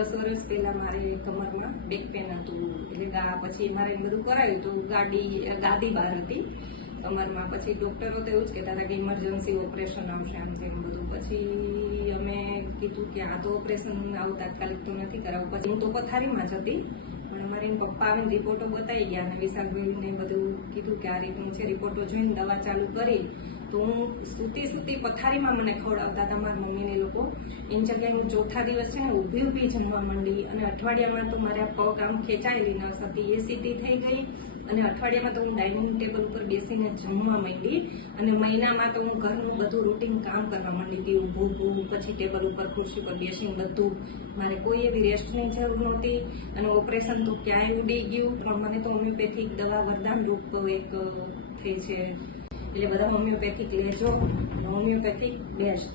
10 વર્ષ પહેલા મારે કમરમાં બેક પેન હતું, એટલે પછી મારે બધું કરાયું તો ગાદી બહાર હતી કમરમાં. પછી ડોક્ટરો તો એવું જ કહેતા હતા કે ઇમરજન્સી ઓપરેશન આવશે, આમ તેમ બધું. પછી અમે કીધું કે આ તો ઓપરેશન આવું તાત્કાલિક તો નથી કરાવવું. પછી હું તો પથારીમાં જ હતી, પણ અમારી પપ્પા આવીને રિપોર્ટો બતાવી ગયા અને વિશાલભાઈને બધું કીધું કે આ રીતનું છે. રિપોર્ટો જોઈને દવા ચાલુ કરી તો હું સૂતી પથારીમાં મને ખવડાવતા હતા મારા મમ્મીને લોકો. એની જગ્યાએ હું ચોથા દિવસ છે ને ઊભી જમવા માંડી, અને અઠવાડિયામાં તો મારા પગ આમ ખેંચાયેલી નસ હતી એ સીધી થઈ ગઈ. અને અઠવાડિયામાં તો હું ડાઇનિંગ ટેબલ ઉપર બેસીને જમવા માંડી, અને મહિનામાં તો હું ઘરનું બધું રૂટીન કામ કરવા માંડી હતી. ઊભું પછી ટેબલ ઉપર ખુરશી પર બેસીને બધું. મારે કોઈ એવી રેસ્ટની જરૂર નહોતી, અને ઓપરેશન તો ક્યાંય ઉડી ગયું. પણ મને તો હોમિયોપેથિક દવા વરદાન રૂપ એક થઈ છે. એટલે બધા હોમિયોપેથિક લેજો, હોમિયોપેથિક બેસ્ટ.